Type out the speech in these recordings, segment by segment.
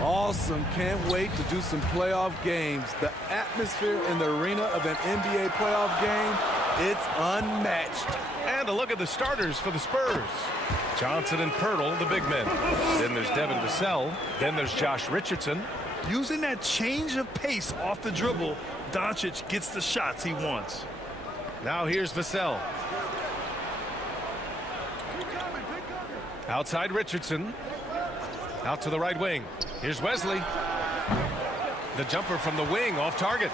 Awesome. Can't wait to do some playoff games. The atmosphere in the arena of an NBA playoff game, it's unmatched. And a look at the starters for the Spurs. Johnson and Pirtle, the big men. Then there's Devin Vassell. Then there's Josh Richardson. Using that change of pace off the dribble, Doncic gets the shots he wants. Now here's Vassell. Outside Richardson. Out to the right wing. Here's Wesley. The jumper from the wing off target.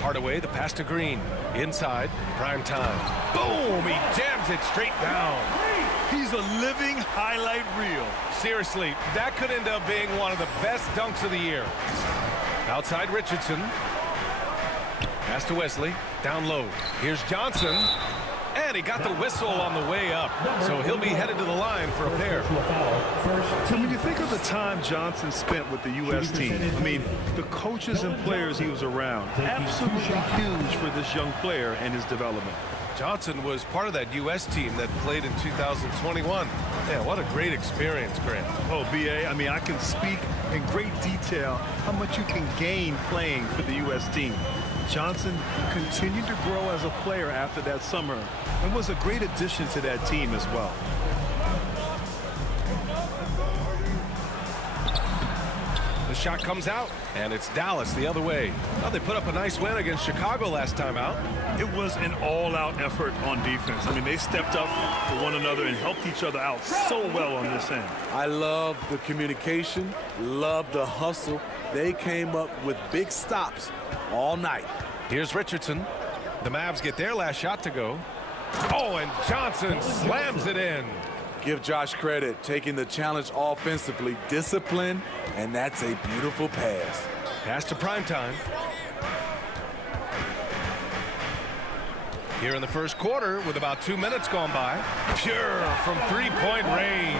Hardaway, the pass to Green. Inside, prime time. Boom! He jams it straight down. He's a living highlight reel. Seriously, that could end up being one of the best dunks of the year. Outside Richardson. Pass to Wesley. Down low. Here's Johnson. And he got the whistle on the way up. So he'll be headed to the line for a pair. So when you think of the time Johnson spent with the U.S. team, I mean, the coaches and players he was around, absolutely huge for this young player and his development. Johnson was part of that U.S. team that played in 2021. Yeah, what a great experience, Grant. Oh, B.A., I mean, I can speak in great detail how much you can gain playing for the U.S. team. Johnson continued to grow as a player after that summer and was a great addition to that team as well. The shot comes out, and it's Dallas the other way. Well, they put up a nice win against Chicago last time out. It was an all-out effort on defense. I mean, they stepped up for one another and helped each other out so well on this end. I love the communication, love the hustle. They came up with big stops all night. Here's Richardson. The Mavs get their last shot to go. Oh, and Johnson slams it in. Give Josh credit, taking the challenge offensively, discipline, and that's a beautiful pass. Pass to primetime. Here in the first quarter, with about 2 minutes gone by, pure from three-point range.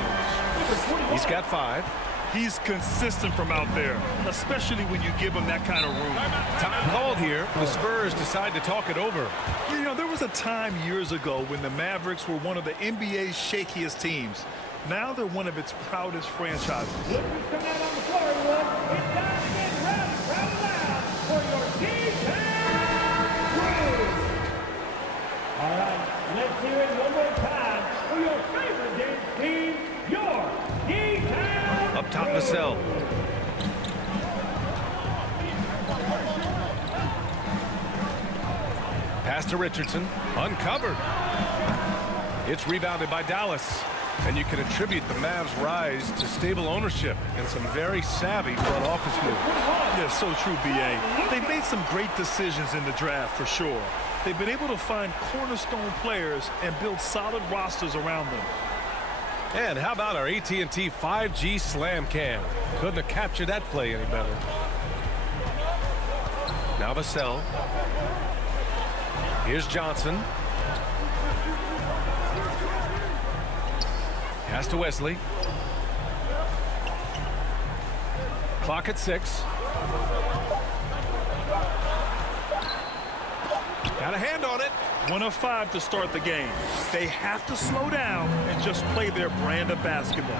He's got 5. He's consistent from out there, especially when you give him that kind of room. Time called here. The Spurs decide to talk it over. You know, there was a time years ago when the Mavericks were one of the NBA's shakiest teams. Now they're one of its proudest franchises. All right, let's hear it one more time for your favorite dance team, your D-Town. Up top, Vassell. Pass to Richardson. Uncovered. It's rebounded by Dallas. And you can attribute the Mavs' rise to stable ownership and some very savvy front office moves. Yeah, so true, B.A. They've made some great decisions in the draft, for sure. They've been able to find cornerstone players and build solid rosters around them. And how about our AT&T 5G Slam Cam? Couldn't have captured that play any better. Now Vassell. Here's Johnson. Pass to Wesley. Clock at 6. Got a hand on it. 1 of 5 to start the game. They have to slow down and just play their brand of basketball.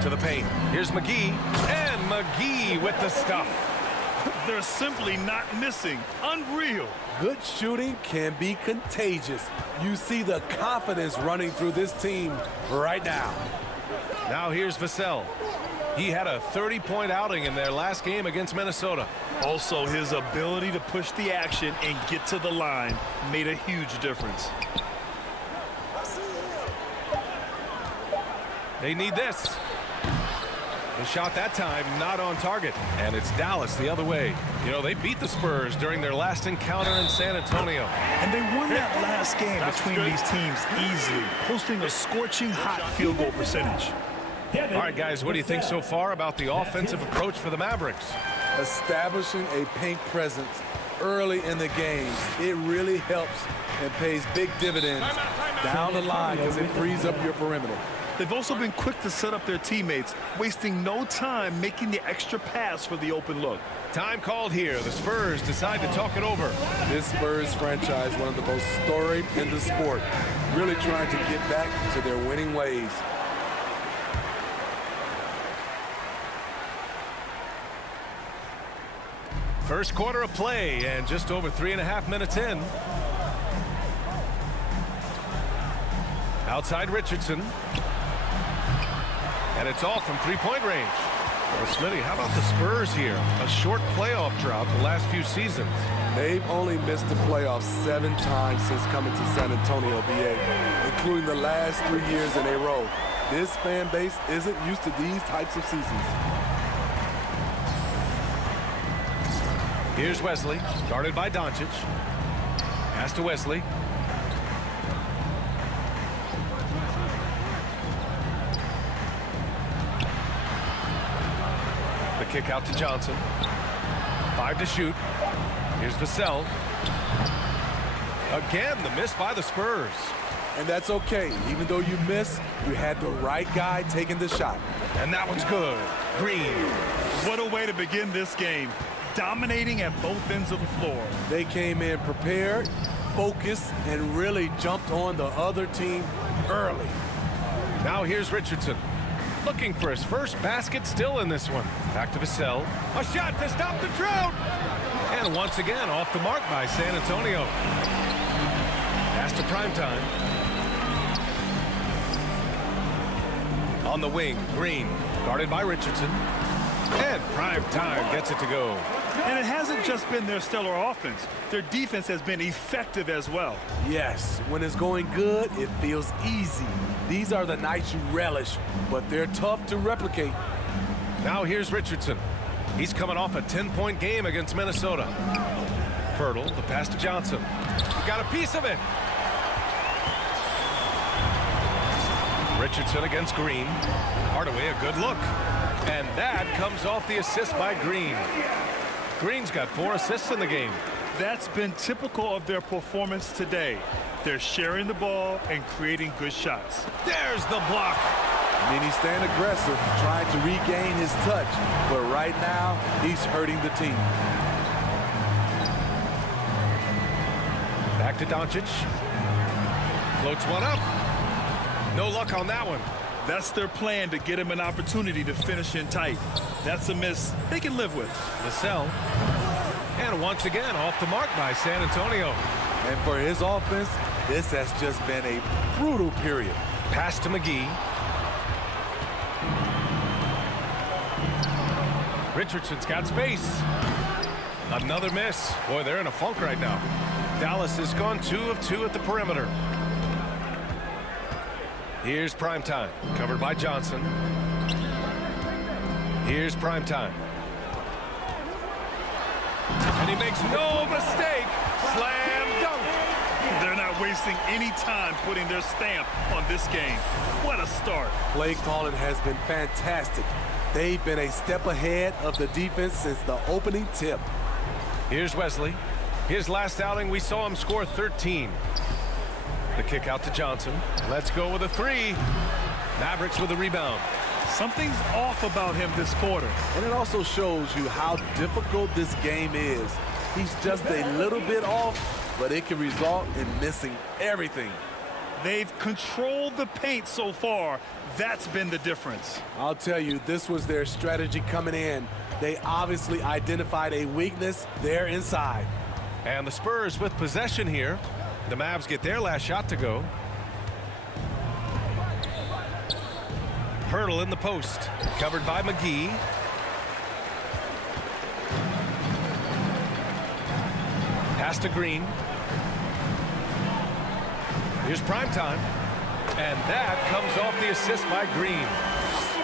To the paint. Here's McGee. And McGee with the stuff. They're simply not missing. Unreal. Good shooting can be contagious. You see the confidence running through this team right now. Now here's Vassell. He had a 30-point outing in their last game against Minnesota. Also, his ability to push the action and get to the line made a huge difference. They need this. The shot that time not on target, and it's Dallas the other way. You know, they beat the Spurs during their last encounter in San Antonio. And they won that last game between these teams easily, posting a scorching hot field goal percentage. All right, guys, what do you think so far about the offensive approach for the Mavericks? Establishing a paint presence early in the game, it really helps and pays big dividends down the line because it frees up your perimeter. They've also been quick to set up their teammates, wasting no time making the extra pass for the open look. Time called here. The Spurs decide to talk it over. This Spurs franchise, one of the most storied in the sport. really trying to get back to their winning ways. First quarter of play and just over 3.5 minutes in. Outside Richardson. And it's off from three-point range. Well, Smitty, how about the Spurs here? A short playoff drought the last few seasons. They've only missed the playoffs 7 times since coming to San Antonio, BA, including the last 3 years in a row. This fan base isn't used to these types of seasons. Here's Wesley, guarded by Doncic. Pass to Wesley. The kick out to Johnson. 5 to shoot. Here's Vassell. Again, the miss by the Spurs. And that's okay. Even though you miss, you had the right guy taking the shot. And that one's good. Green. What a way to begin this game. Dominating at both ends of the floor. They came in prepared, focused, and really jumped on the other team early. Now here's Richardson. Looking for his first basket still in this one. Back to Vassell. A shot to stop the drought. And once again off the mark by San Antonio. Pass to Primetime. On the wing, Green. Guarded by Richardson. And Primetime gets it to go. And it hasn't just been their stellar offense. Their defense has been effective as well. Yes, when it's going good, it feels easy. These are the nights you relish, but they're tough to replicate. Now here's Richardson. He's coming off a 10-point game against Minnesota. Pirtle, the pass to Johnson. He got a piece of it. Richardson against Green. Hardaway, a good look. And that comes off the assist by Green. Green's got 4 assists in the game. That's been typical of their performance today. They're sharing the ball and creating good shots. There's the block. I mean, he's staying aggressive, trying to regain his touch. But right now, he's hurting the team. Back to Doncic. Floats one up. No luck on that one. That's their plan, to get him an opportunity to finish in tight. That's a miss they can live with. Vassell. And once again, off the mark by San Antonio. And for his offense, this has just been a brutal period. Pass to McGee. Richardson's got space. Another miss. Boy, they're in a funk right now. Dallas has gone 2 of 2 at the perimeter. Here's Primetime, covered by Johnson. Here's Primetime. And he makes no mistake. Slam dunk. They're not wasting any time putting their stamp on this game. What a start. Play calling has been fantastic. They've been a step ahead of the defense since the opening tip. Here's Wesley. His last outing, we saw him score 13. The kick out to Johnson. Let's go with a 3. Mavericks with a rebound. Something's off about him this quarter. And it also shows you how difficult this game is. He's just a little bit off, but it can result in missing everything. They've controlled the paint so far. That's been the difference. I'll tell you, this was their strategy coming in. They obviously identified a weakness there inside. And the Spurs with possession here. The Mavs get their last shot to go. Pirtle in the post, covered by McGee. Pass to Green. Here's Primetime. And that comes off the assist by Green.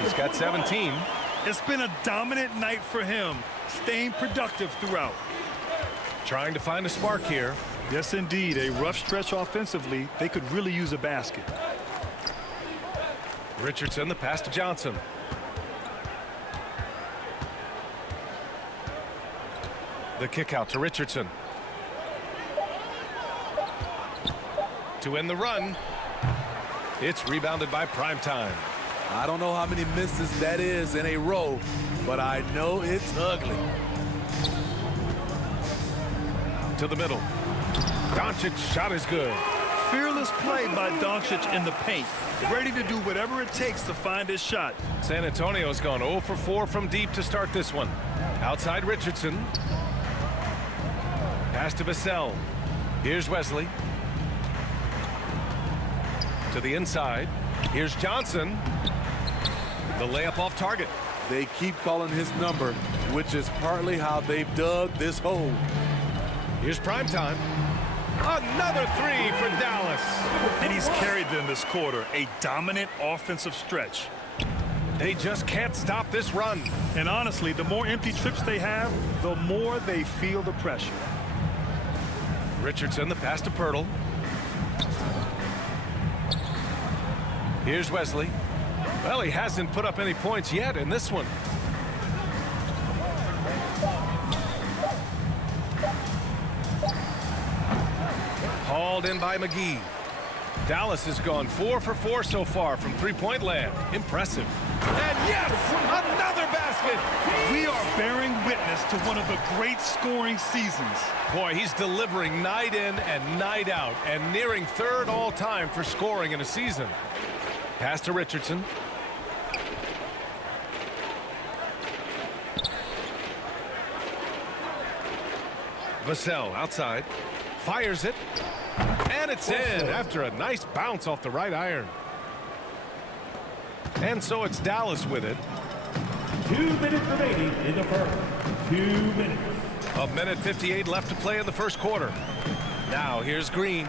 He's got 17. It's been a dominant night for him, staying productive throughout. Trying to find a spark here. Yes, indeed. A rough stretch offensively. They could really use a basket. Richardson, the pass to Johnson. The kick out to Richardson. To end the run. It's rebounded by Primetime. I don't know how many misses that is in a row, but I know it's ugly. To the middle. Doncic's shot is good. Fearless Flawless play by Doncic in the paint. Ready to do whatever it takes to find his shot. San Antonio's gone 0 for 4 from deep to start this one. Outside Richardson. Pass to Vassell. Here's Wesley. To the inside. Here's Johnson. The layup off target. They keep calling his number, which is partly how they've dug this hole. Here's prime time. Another three for Dallas. And he's carried them this quarter. A dominant offensive stretch. They just can't stop this run. And honestly, the more empty trips they have, the more they feel the pressure. Richardson, the pass to Pirtle. Here's Wesley. Well, he hasn't put up any points yet in this one. Hauled in by McGee. Dallas has gone 4 for 4 so far from three-point land. Impressive. And yes, another basket. We are bearing witness to one of the great scoring seasons. Boy, he's delivering night in and night out and nearing third all-time for scoring in a season. Pass to Richardson. Vassell outside. Fires it. And it's in after a nice bounce off the right iron. And so it's Dallas with it. 2 minutes remaining in the first. 2 minutes. A minute 58 left to play in the first quarter. Now here's Green.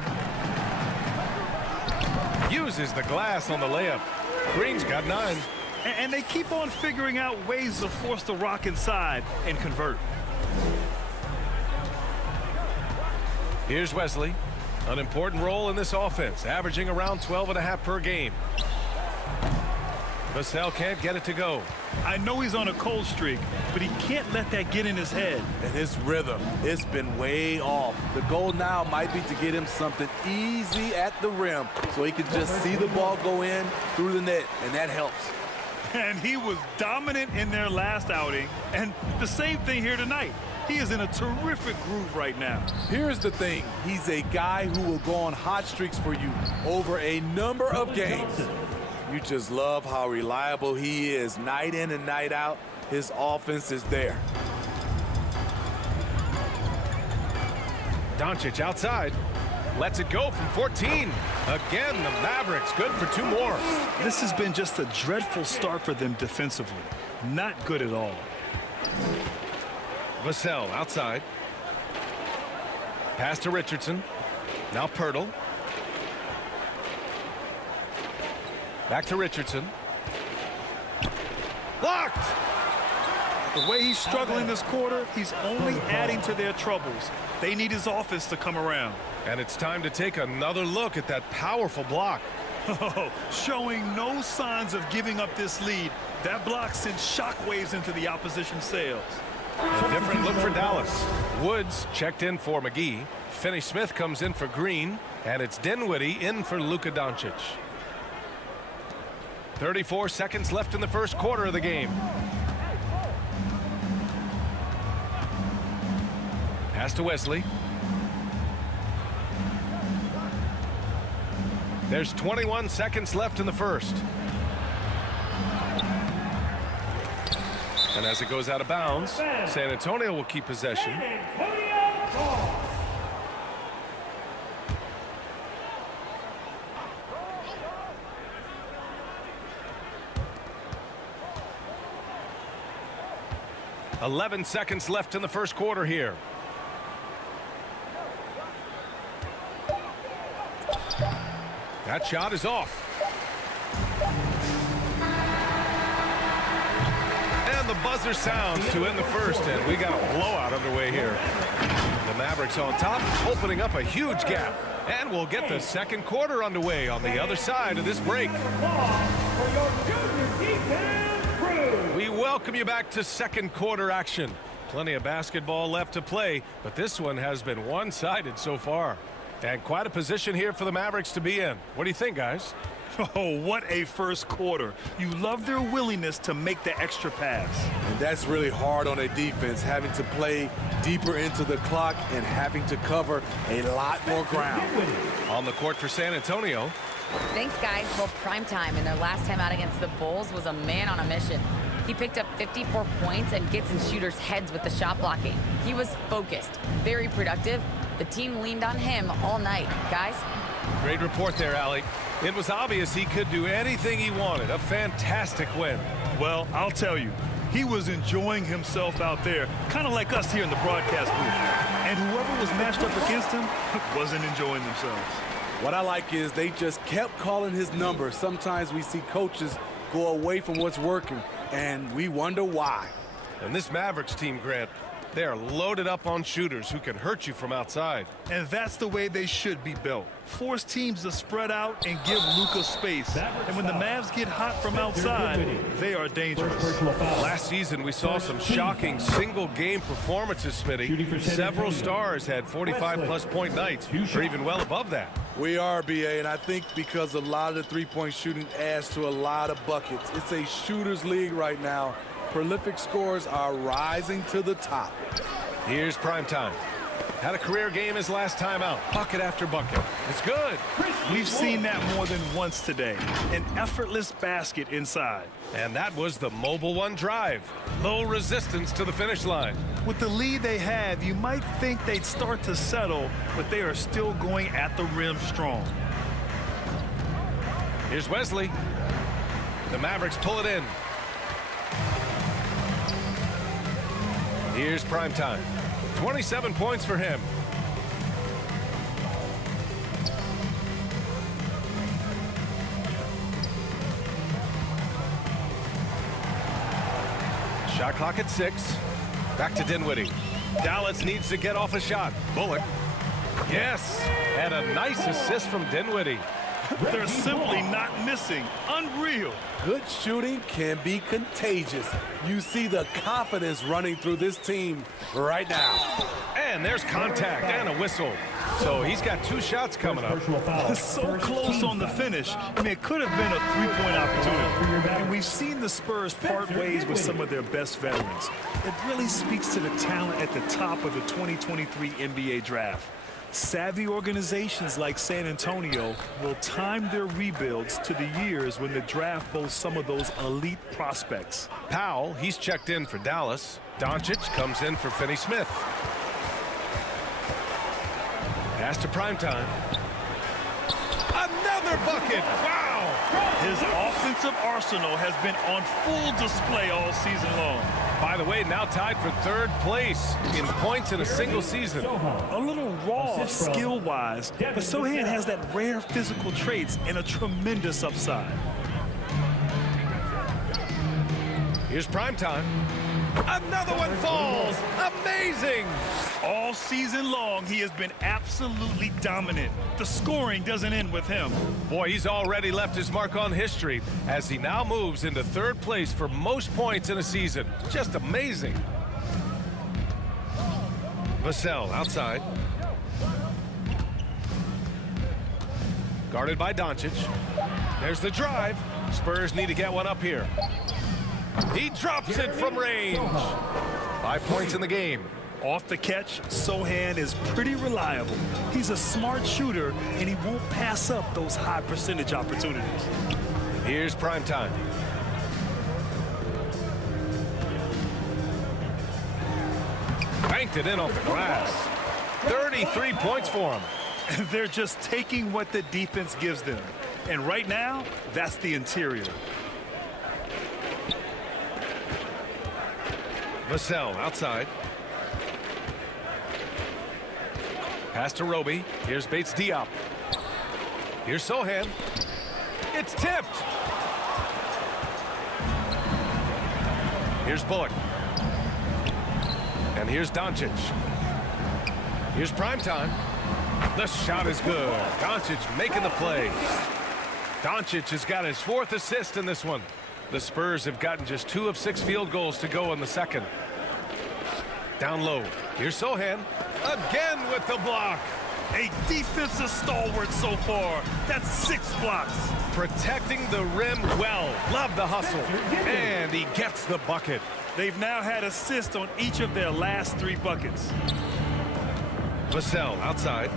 Uses the glass on the layup. Green's got 9. And they keep on figuring out ways to force the rock inside and convert. Here's Wesley. An important role in this offense, averaging around 12.5 per game. Vassell can't get it to go. I know he's on a cold streak, but he can't let that get in his head. And his rhythm, it's been way off. The goal now might be to get him something easy at the rim so he can just see the ball go in through the net, and that helps. And he was dominant in their last outing, and the same thing here tonight. He is in a terrific groove right now. Here's the thing. He's a guy who will go on hot streaks for you over a number of games. You just love how reliable he is night in and night out. His offense is there. Doncic outside. Lets it go from 14. Again, the Mavericks good for 2 more. This has been just a dreadful start for them defensively. Not good at all. Vassell outside. Pass to Richardson. Now Pirtle. Back to Richardson. Blocked! The way he's struggling this quarter, he's only adding to their troubles. They need his offense to come around. And it's time to take another look at that powerful block. Showing no signs of giving up this lead. That block sends shockwaves into the opposition sails. A different look for Dallas. Woods checked in for McGee. Finney-Smith comes in for Green. And it's Dinwiddie in for Luka Doncic. 34 seconds left in the first quarter of the game. Pass to Wesley. There's 21 seconds left in the first. And as it goes out of bounds, San Antonio will keep possession. Antonio ball. .11 seconds left in the first quarter here. That shot is off. And the buzzer sounds to end the first, and we got a blowout underway here. The Mavericks on top, opening up a huge gap. And we'll get the second quarter underway on the other side of this break. We welcome you back to second quarter action. Plenty of basketball left to play, but this one has been one-sided so far. And quite a position here for the Mavericks to be in. What do you think, guys? Oh, what a first quarter. You love their willingness to make the extra pass. And that's really hard on a defense, having to play deeper into the clock and having to cover a lot more ground. On the court for San Antonio. Thanks, guys. Well, primetime in their last time out against the Bulls was a man on a mission. He picked up 54 points and gets in shooters' heads with the shot blocking. He was focused, very productive. The team leaned on him all night. Guys? Great report there, Allie. It was obvious he could do anything he wanted. A fantastic win. Well, I'll tell you, he was enjoying himself out there, kind of like us here in the broadcast booth. And whoever was matched up against him wasn't enjoying themselves. What I like is they just kept calling his number. Sometimes we see coaches go away from what's working, and we wonder why. And this Mavericks team, Grant, they are loaded up on shooters who can hurt you from outside. And that's the way they should be built. Force teams to spread out and give Luka space. And when the Mavs get hot from outside, they are dangerous. Last season, we saw some shocking single-game performances, Smitty. Several stars had 45-plus point nights, or even well above that. We are, BA, and I think because a lot of the three-point shooting adds to a lot of buckets. It's a shooter's league right now. Prolific scores are rising to the top. Here's primetime. Had a career game his last time out. Bucket after bucket. It's good. We've seen that more than once today. An effortless basket inside. And that was the Mobile One drive. Low resistance to the finish line. With the lead they have, you might think they'd start to settle, but they are still going at the rim strong. Here's Wesley. The Mavericks pull it in. Here's primetime. 27 points for him. Shot clock at 6. Back to Dinwiddie. Dallas needs to get off a shot. Bullock. Yes. And a nice assist from Dinwiddie. They're simply not missing. Unreal. Good shooting can be contagious. You see the confidence running through this team right now. And there's contact and a whistle. So he's got 2 shots coming up. So close on the finish. I mean, it could have been a three-point opportunity. And we've seen the Spurs part ways with some of their best veterans. It really speaks to the talent at the top of the 2023 NBA draft. Savvy organizations like San Antonio will time their rebuilds to the years when the draft boasts some of those elite prospects. Powell, he's checked in for Dallas. Doncic comes in for Finney-Smith. Pass to primetime. Another bucket! Wow! His offensive arsenal has been on full display all season long. By the way, now tied for 3rd place in points in a single season. A little raw skill-wise, but Sohan has that rare physical traits and a tremendous upside. Here's primetime. Another one falls. Amazing. All season long, he has been absolutely dominant. The scoring doesn't end with him. Boy, he's already left his mark on history as he now moves into 3rd place for most points in a season. Just amazing. Vassell outside. Guarded by Doncic. There's the drive. Spurs need to get one up here. He drops it from range. 5 points in the game. Off the catch, Sohan is pretty reliable. He's a smart shooter, and he won't pass up those high percentage opportunities. Here's primetime. Banked it in off the glass. 33 points for him. They're just taking what the defense gives them. And right now, that's the interior. Vassell outside. Pass to Roby. Here's Bates Diop. Here's Sohan. It's tipped. Here's Bullock. And here's Doncic. Here's primetime. The shot is good. Doncic making the play. Doncic has got his 4th assist in this one. The Spurs have gotten just 2 of 6 field goals to go in the second. Down low. Here's Sohan. Again with the block. A defensive stalwart so far. That's 6 blocks. Protecting the rim well. Love the hustle. And he gets the bucket. They've now had assists on each of their last 3 buckets. Vassell outside.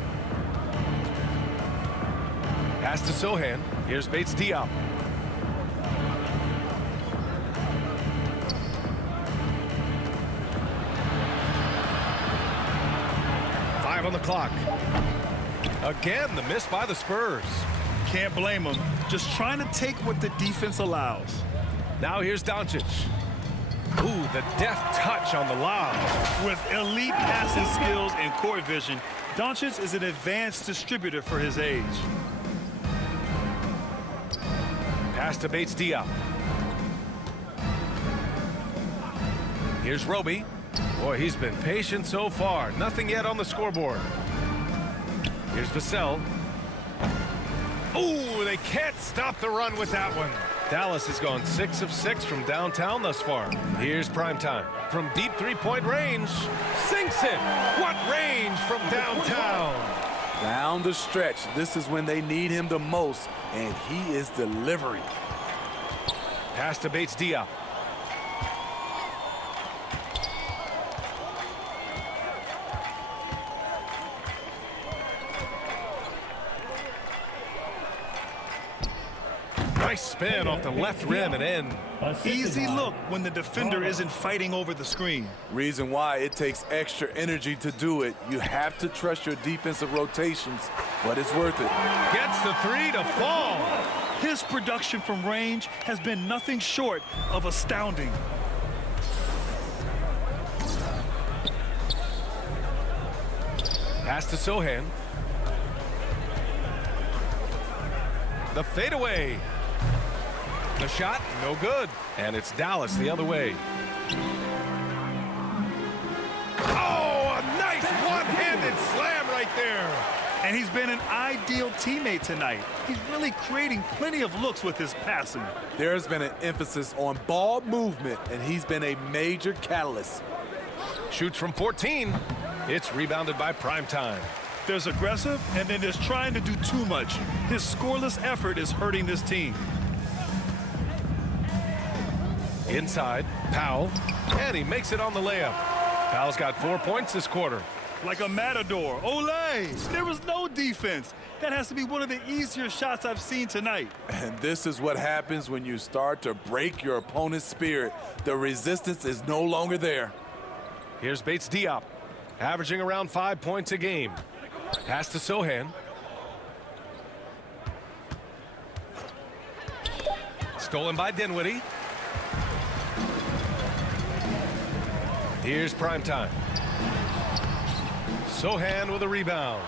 Pass to Sohan. Here's Bates Diop. On the clock. Again, the miss by the Spurs. Can't blame them. Just trying to take what the defense allows. Now here's Doncic. Ooh, the deft touch on the lob. With elite passing skills and court vision, Doncic is an advanced distributor for his age. Pass to Bates Diop. Here's Roby. Boy, he's been patient so far. Nothing yet on the scoreboard. Here's Vassell. Ooh, they can't stop the run with that one. Dallas has gone 6 of 6 from downtown thus far. Here's Primetime. From deep three-point range. Sinks it. What range from downtown? Down the stretch. This is when they need him the most, and he is delivering. Pass to Bates Diop. Nice spin off the left rim and in. Easy look when the defender isn't fighting over the screen. Reason why it takes extra energy to do it. You have to trust your defensive rotations, but it's worth it. Gets the 3 to fall. His production from range has been nothing short of astounding. Pass to Sohan. The fadeaway. The shot, no good. And it's Dallas the other way. Oh, a nice one-handed slam right there. And he's been an ideal teammate tonight. He's really creating plenty of looks with his passing. There's been an emphasis on ball movement, and he's been a major catalyst. Shoots from 14. It's rebounded by Primetime. There's aggressive, and then there's trying to do too much. His scoreless effort is hurting this team. Inside, Powell, and he makes it on the layup. Powell's got 4 points this quarter. Like a matador. Olay! There was no defense. That has to be one of the easier shots I've seen tonight. And this is what happens when you start to break your opponent's spirit. The resistance is no longer there. Here's Bates Diop, averaging around 5 points a game. Pass to Sohan. Stolen by Dinwiddie. Here's Primetime. Sohan with a rebound.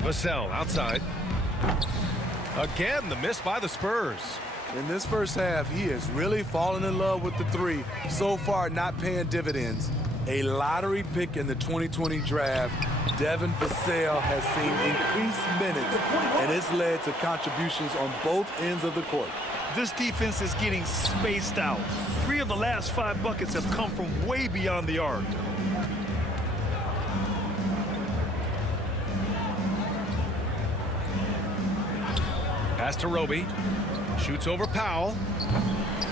Vassell outside. Again, the miss by the Spurs. In this first half, he has really fallen in love with the 3. So far, not paying dividends. A lottery pick in the 2020 draft, Devin Vassell has seen increased minutes, and it's led to contributions on both ends of the court. This defense is getting spaced out. 3 of the last 5 buckets have come from way beyond the arc. Pass to Roby. Shoots over Powell.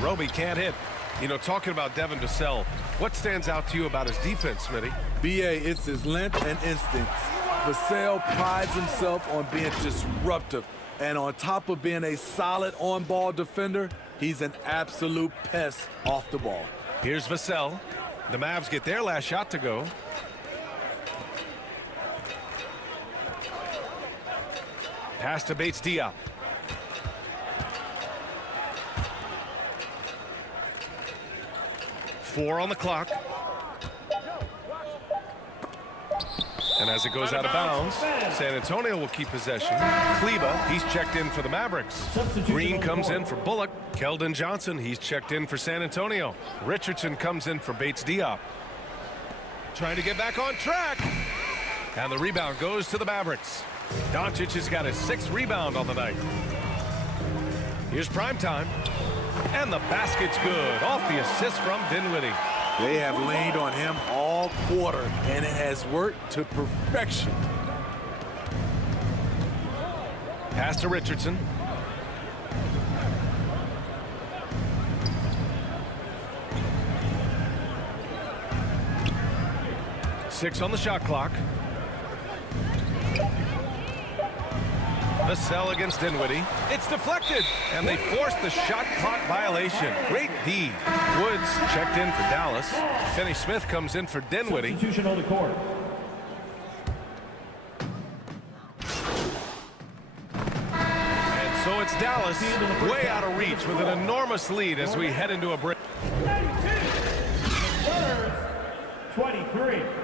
Roby can't hit. You know, talking about Devin Vassell, what stands out to you about his defense, Smitty? BA, it's his length and instincts. Vassell prides himself on being disruptive. And on top of being a solid on-ball defender, he's an absolute pest off the ball. Here's Vassell. The Mavs get their last shot to go. Pass to Bates Diop. Four on the clock. And as it goes out of bounds, San Antonio will keep possession. Kleba, he's checked in for the Mavericks. Green comes in for Bullock. Keldon Johnson, he's checked in for San Antonio. Richardson comes in for Bates Diop. Trying to get back on track. And the rebound goes to the Mavericks. Doncic has got his 6th rebound on the night. Here's Primetime. And the basket's good off the assist from Dinwiddie. They have leaned on him all quarter, and it has worked to perfection. Pass to Richardson. Six on the shot clock. The sell against Dinwiddie. It's deflected, and they forced the shot clock violation. Great D. Woods checked in for Dallas. Finney-Smith comes in for Dinwiddie. Substitution on the court. And so it's Dallas way out of reach with an enormous lead as we head into a break. 92. Spurs 23.